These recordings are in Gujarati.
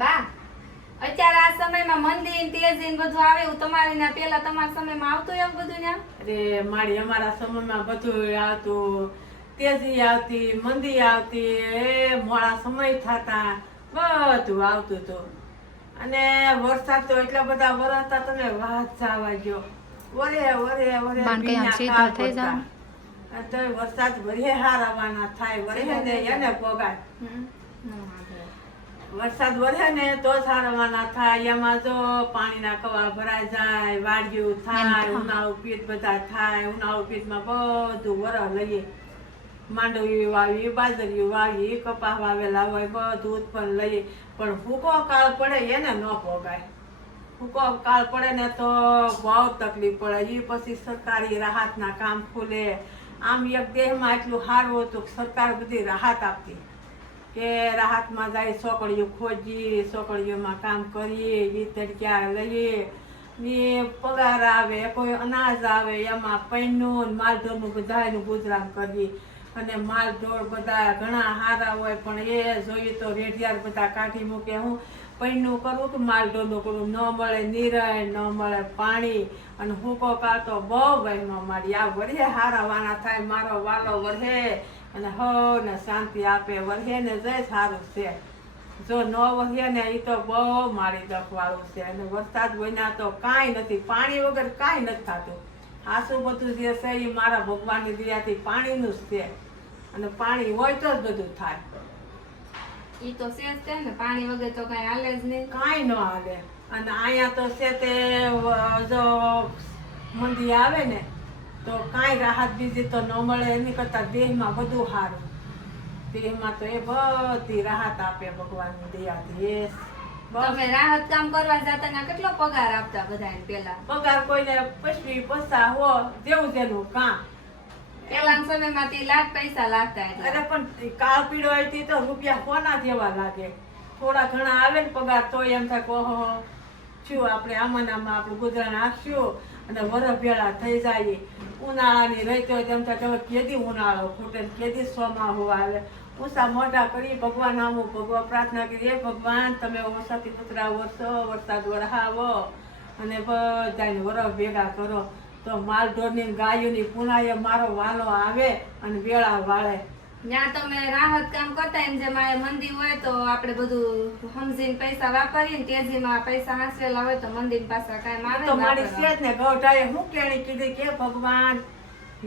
બા અત્યારે આ સમયમાં મંદી તેજી ને બધું આવે એવું તમારી ના પેલા તમારા સમયમાં આવતું એવું બધું ને? અરે મારી અમારા સમયમાં બધું આવતું, તેજી આવતી, મંદી આવતી, એ મોડા સમય થતા, બધું આવતું હતું. અને વરસાદ તો એટલા બધા વરસતા તમે વાત જવા ગયો. વરે વરે વરે ભીના કાળ પડતા. તો વરસાદ વરે હાર આવવાના થાય, વરે ને એને પોગાય. વરસાદ વરે ને તો સારવાના થાય. એમાં જો પાણીના કવા ભરાઈ જાય, વાડિયું થાય, ઉનાળુ પીત બધા થાય. ઉનાળુ પીતમાં બધું વરસ લઈએ. માંડવી વાવી, બાજરી વાવી, કપાસ વાવેલા હોય, બધું ઉત્પન્ન લઈએ. પણ ભૂકો કાળ પડે એને ન પોગાય. ભૂકો કાળ પડે ને તો બહુ તકલીફ પડે. એ પછી સરકારી રાહતના કામ ખુલે. આમ એક દેહમાં એટલું સારું હતું કે સરકાર બધી રાહત આપતી કે રાહતમાં જાય, છોકરીઓ ખોજી, છોકરીઓમાં કામ કરીએ, એ તડક્યા લઈએ, ને પગાર આવે, કોઈ અનાજ આવે, એમાં પૈનું માલઢોરનું બધાનું ગુજરાન કરીએ. અને માલઢોર બધા ઘણા સારા હોય પણ એ જોઈએ તો રેઢિયાર બધા કાઢી મૂકે. હું પૈનું કરું કે માલઢોરનું કરું, ન મળે નિરાય, ન મળે પાણી. અને હુંકો કાઢતો બહુ બહેનો મારી આ વરહે હારાવાના થાય. મારો વાલો વરહે અને ને શાંતિ આપે, વરહે ને જય સારું છે. જો ન વરહે ને એ તો બહુ મારી દખવાળું છે. અને વરસાદ વિના તો કાંઈ નથી, પાણી વગર કાંઈ નથી થતું. આસું બધું જે છે એ મારા ભગવાનની દયાથી પાણીનું જ છે. અને પાણી હોય તો જ બધું થાય. ઈ તો છે જ તે ને, પાણી વગર તો કઈ હાલે જ નહીં. કાંઈ ન હાલે. અને અહીંયા તો છે તે જો મંદી આવે ને તો કાંઈ રાહત બીજી તો ન મળે. એની કરતાં દેહમાં બધું સારું. દેહમાં તો એ બધી રાહત આપે ભગવાનની દયાથી. તમે રાહત કામ કરવા જતા ને કેટલો પગાર આપતા બધાને પેલા? પગાર કોઈને 25 50 હો, જેવું જેનું કામ. પેલાના સમયમાં તે લાખ પૈસા લાગતા. અરે પણ કાળ પીડો હતી તો રૂપિયા કોના જેવા લાગે. થોડા ઘણા આવે ને પગાર તો એમ થાય કે ઓહો શું આપણે આમાં આપણું ગુજરાન આપશું અને વરસ ભેળા થઈ જાય. ઉનાળાની રહી તો એમ થાય કે કેદી ઉનાળો ખૂટે, કેદી ચોમાસું આવે. ઊંચા મોઢા કરી ભગવાન આમું ભગવાન પ્રાર્થના કરી, એ ભગવાન તમે વરસાદથી કૂતરા વરસો, વરસાદ વરહાવો અને બધાને વરસ ભેગા કરો તો માલઢોરની ગાયોની પુનાએ મારો વાલો આવે અને વેળા વાળે. ત્યાં તમે રાહત કામ કરતા એમ જે મંદી હોય તો આપણે બધું સમજીને પૈસા વાપરીએ ને તેજીમાં પૈસા હાંસવેલા હોય તો મંદી પાછા કાંઈ આવે તો મારી છે ને ગૌઢાએ હું કેણી કીધી કે ભગવાન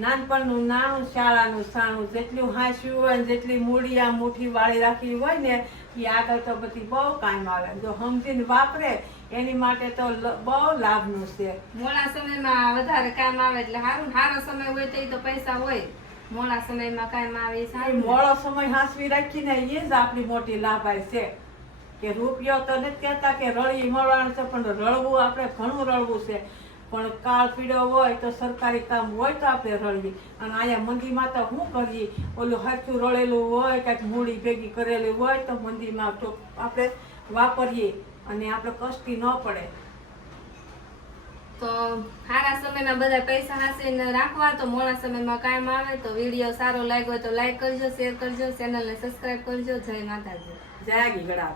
નાનપણનું નાનું શાળાનું સાણું જેટલું હાંસ્યું હોય ને જેટલી મૂળિયા મુઠ્ઠી વાળી રાખી હોય ને એ આગળ તો બધી બહુ કામ આવે. જો સમજીને વાપરે એની માટે તો બહુ લાભનું છે. મોડા સમયમાં વધારે કામ આવે એટલે સારું. સારો સમય હોય તો એ તો પૈસા હોય. મોડા સમયમાં કામ આવે એ સારું. મોડો સમય હાંસવી રાખીને એ જ આપણી મોટી લાભાઈ છે. કે રૂપિયો તો નથી કહેતા કે રળી મળવાનું છે, પણ રળવું આપણે ઘણું રળવું છે. પણ કાળ પીડો હોય તો સરકારી કામ હોય તો આપણે રળીએ. અને અહીંયા મંદીમાં તો શું કરીએ, ઓલું હરખું રળેલું હોય, કાંઈક મૂડી ભેગી કરેલી હોય તો મંદીમાં તો આપણે વાપરીએ અને આપણે કષ્ટી ન પડે. તો સારા સમયમાં બધા પૈસા હાંસીને રાખવા, તો મોડા સમયમાં કામ આવે. તો વિડીયો સારો લાગ્યો હોય તો લાઈક કરજો, શેર કરજો, ચેનલને સબસ્ક્રાઈબ કરજો. જય માતાજી, જય ગીગડા.